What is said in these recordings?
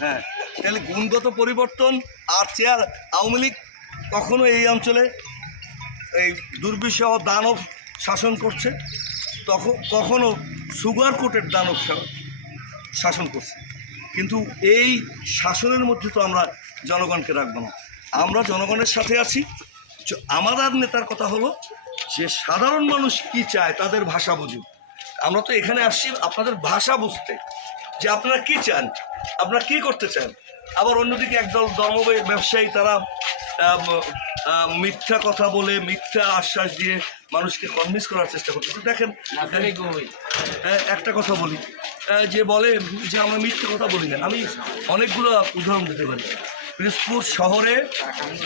হ্যাঁ তাহলে গুণগত পরিবর্তন আর চেয়ার, আওয়ামী লীগ কখনো এই অঞ্চলে এই দুর্বিষহ দানব শাসন করছে? তখন কখনো সুগার কোটের দানব শাসন করছে? কিন্তু এই শাসনের মধ্যে তো আমরা জনগণকে রাখব না। আমরা জনগণের সাথে আছি। আমাদের নেতার কথা হলো যে সাধারণ মানুষ কি চায় তাদের ভাষা বুঝুক। আমরা তো এখানে আসছি আপনাদের ভাষা বুঝতে। যে আপনারা কি চান? আপনারা কি করতে চান? আবার অন্যদিকে একদল ধর্ম ব্যবসায়ী তারা মিথ্যা কথা বলে মিথ্যা আশ্বাস দিয়ে মানুষকে কনভিন্স করার চেষ্টা করতেছে। দেখেন হ্যাঁ, একটা কথা বলি। যে বলে যে আমরা মিথ্যে কথা বলি না। আমি অনেকগুলো উদাহরণ দিতে পারি। পিরোজপুর শহরে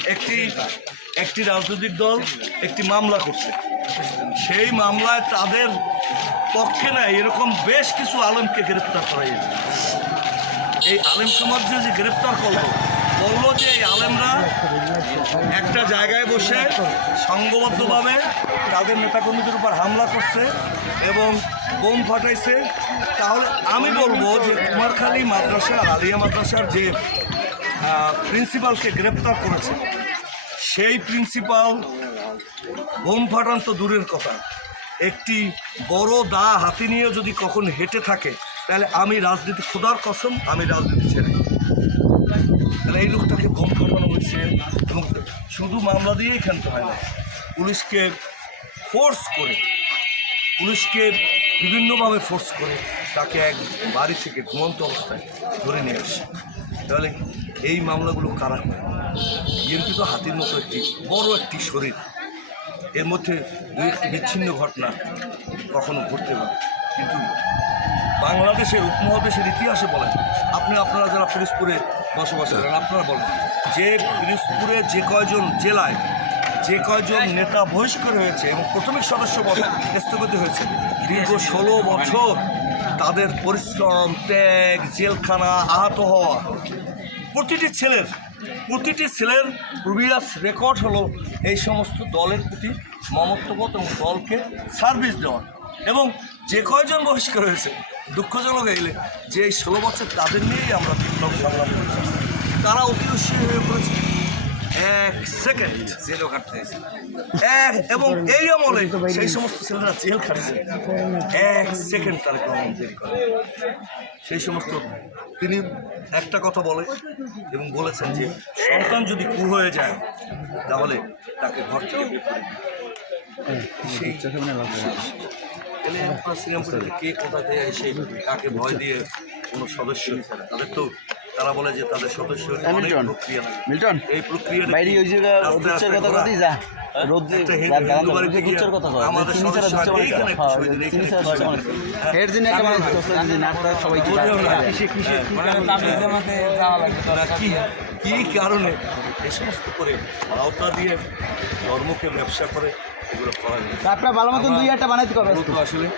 একটি একটি রাজনৈতিক দল একটি মামলা করছে। সেই মামলায় তাদের পক্ষে না এরকম বেশ কিছু আলেমকে গ্রেপ্তার করা হয়েছে। এই আলেম সমাজকে যে গ্রেপ্তার করল, বলল যে এই আলেমরা একটা জায়গায় বসে সংঘবদ্ধভাবে তাদের নেতাকর্মীদের উপর হামলা করছে এবং বোম ফাটাইছে। তাহলে আমি বলব যে কুমারখালী মাদ্রাসা, আলিয়া মাদ্রাসার যে প্রিন্সিপালকে গ্রেপ্তার করেছে, সেই প্রিন্সিপাল বোম ফাটান তো দূরের কথা। একটি বড় দা হাতি নিয়ে যদি কখন হেঁটে থাকে, তাহলে আমি রাজনীতি, খোদার কসম, আমি রাজনীতি ছেড়ে। তাহলে এই লোকটাকে বোম ফাটানো হয়েছে এবং শুধু মামলা দিয়েই খেলতে হয় না, পুলিশকে ফোর্স করে, পুলিশকে বিভিন্নভাবে ফোর্স করে তাকে এক বাড়ি থেকে ঘুমন্ত অবস্থায় ধরে নিয়ে আসে। তাহলে এই মামলাগুলো কারা করে? বিএনপি তো হাতির মতো একটি বড় একটি শরীর। এর মধ্যে বিচ্ছিন্ন ঘটনা কখনো ঘটতে পারে। কিন্তু বাংলাদেশের উপমহাদেশের ইতিহাসে বলেন, আপনি আপনারা যারা পিরোজপুরে বসবাস করেন, আপনারা বলেন, যে পিরোজপুরে যে কয়জন জেলায় যে কয়জন নেতা বহিষ্কার হয়েছে এবং প্রাথমিক সদস্য স্থগিত হয়েছে, দীর্ঘ ষোলো বছর তাদের পরিশ্রম, ত্যাগ, জেলখানা আহত হওয়া, প্রতিটি ছেলের প্রতিটি ছেলের প্রিভিয়াস রেকর্ড হলো এই সমস্ত দলের প্রতি মমত্ববোধ এবং দলকে সার্ভিস দেওয়া। এবং যে কয়জন বহিষ্কার হয়েছে, দুঃখজনক এলে যে এই ষোলো বছর তাদের নিয়েই আমরা বিপ্লব সংগ্রাম করেছি। তারা অতি হয়ে পড়েছে। এক সেকেন্ড জেলও কাটতে এক এবং এই আমলে সেই সমস্ত ছেলেরা জেল খাটছে। এক সেকেন্ড তার দেরি করে। সেই সমস্ত তিনি একটা কথা বলে এবং বলেছেন যে সন্তান যদি কু হয়ে যায় তাহলে তাকে ঘর থেকে বের করে সেই এলে কে কোথা থেকে এসে কাকে ভয় দিয়ে কোনো সদস্য তাদের তো তারা বলে যে তাদের সদস্য মিল্টন। মিল্টন এই প্রক্রিয়াটা বাইরে? ওই জায়গা রোদ্রের কথা। কতই যা। কি কারণে? এ সমস্ত করে আওতা দিয়ে ধর্মকে ব্যবসা করে এগুলো করা যায়। আপনার ভালো মতন দুই একটা বানাইতে হবে আসলে